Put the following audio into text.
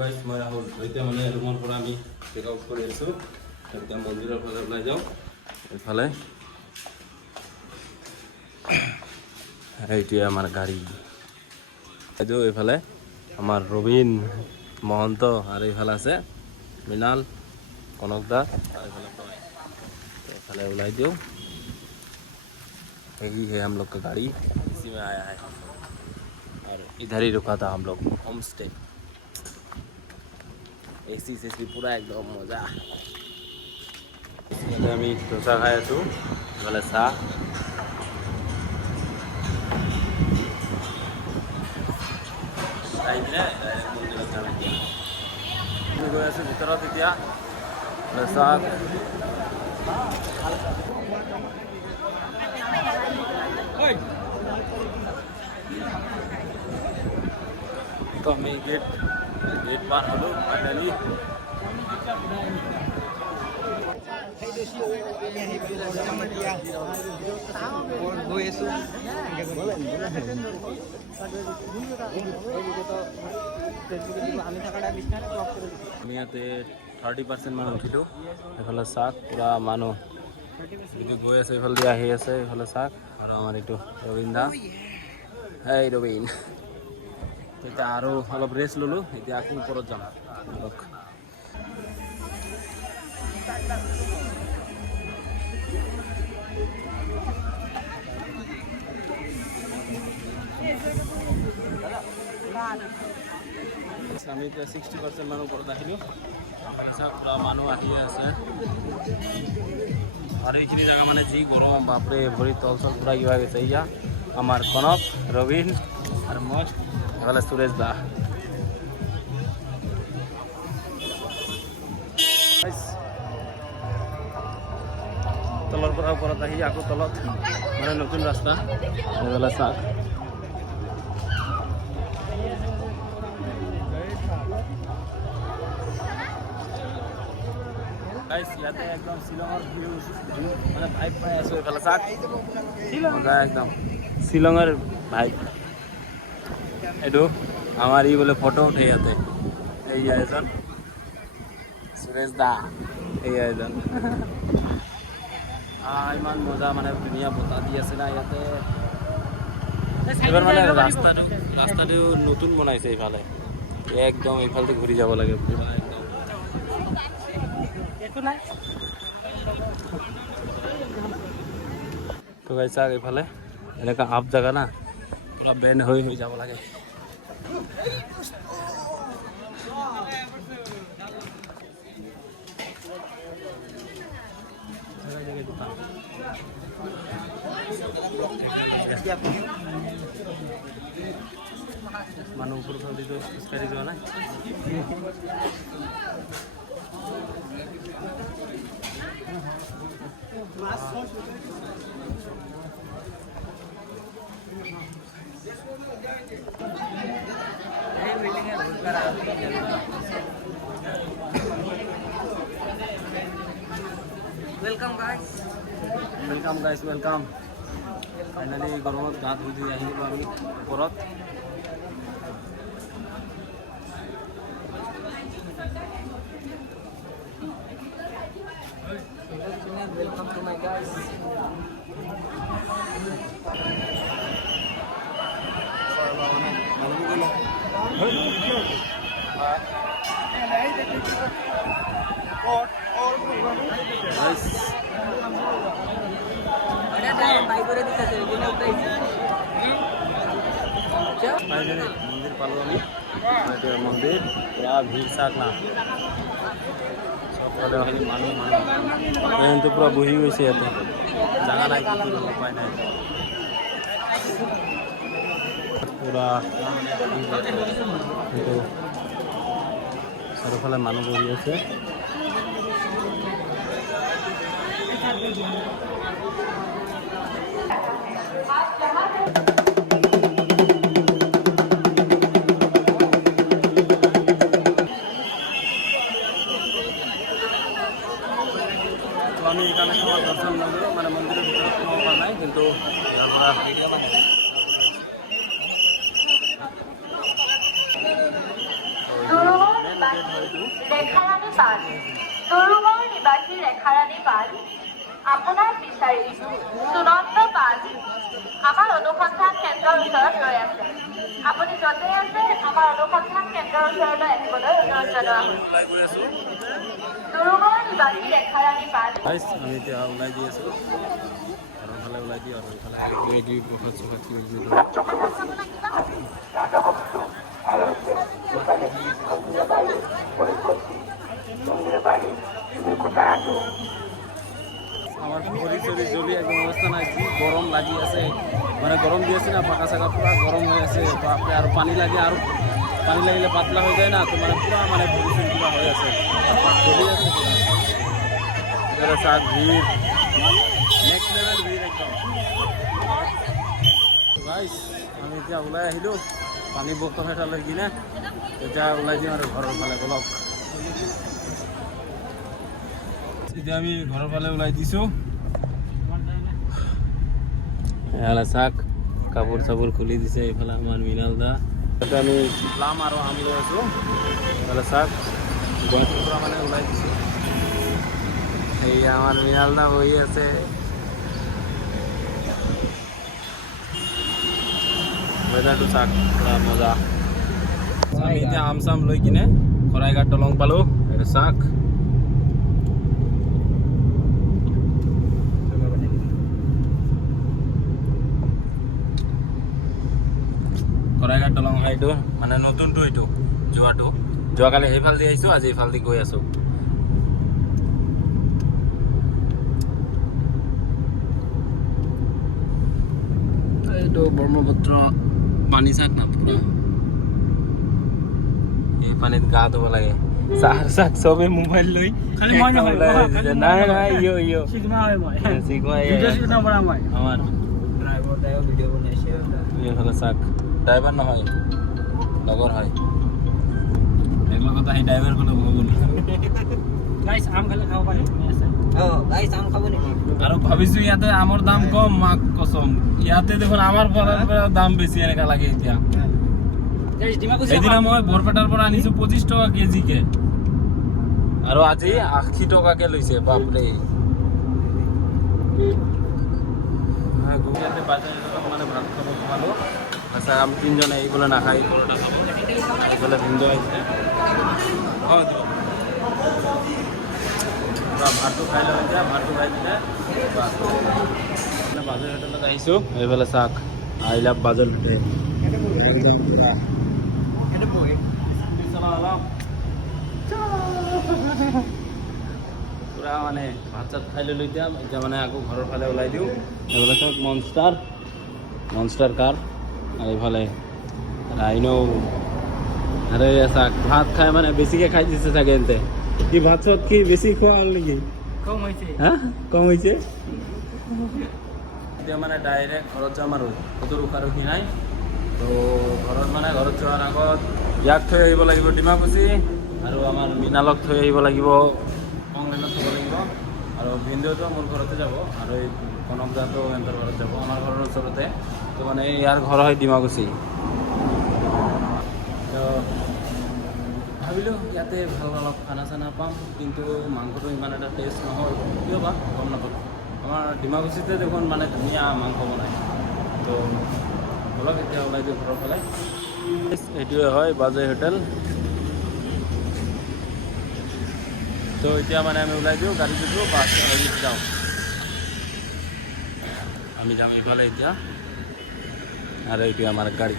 Guys মই ৰাহুল এতিয়া মানে ৰুমৰ পৰা আমি চেক আউট কৰি আছো এতিয়া মন্দিৰৰ ফালে ওলাই যাওঁ এফালে এইটোৱে আমাৰ গাড়ী এইটো এফালে আমাৰ ৰবিন মহন্ত আৰু এফালে আছে মিনাল কনকদা और एफाले उलाई दियो यही है हम लोग का गाड़ी इसी में आया है हम लोग और इधर ही रुका था हम लोग होम स्टे एसी से पूरा एकदम मजा আমি ধোসা খাই আছো এফালে চাহ গৈ আছো ভিতৰত এতিয়া চাহ तो हमें गेट पार हलो फाइनली আমি ইয়াতে 30% মান উঠিলো এফালে চাক পুরা মানুহ এদিকে গৈ আছে এফালে দি আহি আছে এফালে চাক আৰু আমাৰ এইটো ৰবীন্দা এই ৰবীন এতিয়া আৰু অলপ ৰেষ্ট ললো এতিয়া আকৌ ওপৰত যাম আমি এতিয়া 60% মানুহ ওপৰত আহিলো পুৰা মানুহ আহি আছে আৰু এইখিনি জায়গা মানে যি গৰম বাপৰে ভৰি তল চল পুৰা কিবা গৈছে ইয়া আমাৰ কনক ৰবীন আৰু মই এফালে সুৰেশ দা তলৰ পৰা ওপৰত আহি আকৌ তলত মানে নতুন ৰাস্তা এফালে চাক ইয়াতে একদম শ্বিলঙৰ মানে ভাইব পাই আছো এফালে চাক মজা একদম শ্বিলঙৰ ভাইব এইটো আমাৰ ই বোলে ফটো উঠে ইয়াতে এই এজন সুৰেশ দা এই এজন ইমান মজা মানে ধুনীয়া বতাহ দি আছে না ইয়াতে এবাৰ মানে ৰাস্তাটো নতুন বনাইছে এইফালে একদম এইফালে ঘূৰি যাব লাগে পুৰা একদম তো গাইছ এইফালে এনেকা আপ জাগা না পুৰা বেণ্ড হৈ যাব লাগে মানুহ ওপৰ ফালে খোজকাঢ়ি যোৱা নাই वेलकम गाइस वेलकम फाइनली गरमत गা ধুই ধুই আহি গলো আমি ওপৰত वेलकम टू माय गाइस मंदिर पालो আমি मंदिर पूरा भीड़ साक ना सब মানুহ মানুহ পুরা বহি গৈছে ইয়াতে জাগা নাই কি কৰিব উপায় নাই পুৰা কিন্তু চাৰিওফালে মানুহ বহি আছে আমি এখানে খাওয়াৰ দৰ্শন লাগলো মানে মন্দিৰেৰ ভিতৰে কোনো ব্যাপাৰ নাই কিন্তু আমৰা ভিডিও বানাই ৰেখাৰাণী পাল দুৰুগড় নিবাসী ৰেখাৰাণী পাল আপোনাক বিচাৰি সুনন্দ পাল আমাৰ অনুসন্ধান কেন্দ্ৰৰ ওচৰত ৰৈ আছে। আপুনি য'তে আছে আমাৰ অনুসন্ধান কেন্দ্ৰৰ ওচৰলৈ আহিবলৈ অনুৰোধ জনোৱা হৈছে। দুৰুগড় নিবাসী ৰেখাৰাণী পাল গাইছ আমি এতিয়া ওলাই দি আছোঁ ঘৰৰ ফালে ওলাই দি আৰু এইফালে ৰেডি প্ৰসাদ চসাদ কিবা কিবি লৈ আমার শরীর শরীর জ্বলি একদম অবস্থা নাই কি গরম লাগি আছে মানে গরম দিয়ে আছে না পাকা চাকা পুরা গরম হয়ে আছে বাপরে আর পানি লাগে আর পানি লাগিলে পাতলা হয়ে যায় না তো মানে পুরা মানে শরীর শরীর পুরা হয়ে আছে জ্বলি আছে পুরা সাত ভিড় নেক্সট লেভেল ভিড় একদম গাইস আমি এতিয়া ওলাই আহিলোঁ পানী বটল এটা লৈ কিনে এতিয়া ওলাই দিম আৰু ঘৰৰ ফালে বলক এতিয়া আমি ঘৰৰ ফালে ওলাই দিছোঁ এফালে চাক কাপোৰ চাপোৰ খুলি দিছে এইফালে আমাৰ মৃণাল দা এতিয়া আমি প্লাম আৰু আম লৈ আছোঁ এফালে চাক গুৱাহাটীৰ পৰা মানে ওলাই দিছোঁ এই আমাৰ মৃণাল দা বহি আছে ৱেডাৰটো চাক পুৰা মজা আমি এতিয়া আম চাম লৈ কিনে শৰাইঘাট দলং পালোঁ এইটো চাক শৰাইঘাট দলং এইটো মানে নতুনটো এইটো যোৱাকালি সেইফাল দি আহিছোঁ আজি এইফাল দি গৈ আছোঁ এইটো ব্ৰহ্মপুত্ৰ পানী চাক না পুৰা এই পানীত গা ধুব লাগে চাক চবে মোবাইল লৈ খালি মই নহয় নাই নাই ইয়ো সিগমা হয় মই সিগমা ভিডিও শুট নকৰা মই আমাৰ ড্ৰাইভাৰ টাইও ভিডিও বনাইছে এইফালে চাক ড্ৰাইভাৰ নহয় লগৰ হয় একলগত আহি ড্ৰাইভাৰ ক'লে ভগৱান গাইস আম খালে খাব পাৰি গাইস আম খাব নেকি আৰু ভাবিছো ইয়াতে আমৰ দাম কম মাক কসম ইয়াতে দেখোন আমাৰ পৰা দাম বেছি এনেকা লাগে এতিয়া গাইস ডিমাকুছি সেইদিনা মই বৰপেটাৰ পৰা আনিছো 25 টকা কেজিকে আৰু আজি 80 টকাকে লৈছে বাপৰে গুৱাহাটীতে বাজারে মানে ভাত খাব ভালো আচ্ছা আমি তিনজনে এইগুলো না খাই পরোটা খাবো এগুলো ভিন্দু আছে খাওয়া দিব ভাতটো খাই লওঁ এতিয়া ভাতটো খাই দিলে বাজৰ হোটেলত আহিছোঁ এইফালে চাক আই লাভ বাজৰ হোটেল পুৰা মানে ভাত চাত খাই ল'লোঁ এতিয়া মানে আকৌ ঘৰৰ ফালে ওলাই দিওঁ এইফালে চাওক মনষ্টাৰ কাৰ আৰু এইফালে ৰাইনো আৰু চাক ভাত খাই মানে বেছিকৈ খাই দিছে চাগে এনতে কি ভাত চাত কি বেছি খোৱা হ'ল নেকি কম হৈছে হা কম হৈছে এতিয়া মানে ডাইৰেক্ট ঘৰত যাম আৰু ক'তো ৰখি নাই তো ঘৰত মানে ঘৰত যোৱাৰ আগত ইয়াক থৈ আহিব লাগিব ডিমাকুছি আৰু আমাৰ মৃণালক থৈ আহিব লাগিব কংলেনত থ'ব লাগিব আৰু ভিনদেউটো মোৰ ঘৰতে যাব আৰু এই কনক দাটো সিহঁতৰ ঘৰত যাব আমাৰ ঘৰৰ ওচৰতে তো মানে ইয়াৰ ঘৰ হয় ডিমাকুছি তো ভাবিলোঁ ইয়াতে ভাল অলপ খানা চানা পাম কিন্তু মাংসটো ইমান এটা টেষ্ট নহ'ল কিয় বা গম নাপালোঁ আমাৰ ডিমাকুছিতে দেখোন মানে ধুনীয়া মাংস বনায় তো বলক এতিয়া ওলাই দিওঁ ঘৰৰ ফালে এইটোৱে হয় বাজৈ হোটেল তো এতিয়া মানে আমি ওলাই দিওঁ গাড়ীটো বাছ হেৰিত যাওঁ আমি যাম ইফালে এতিয়া আৰু এইটোৱে আমাৰ গাড়ী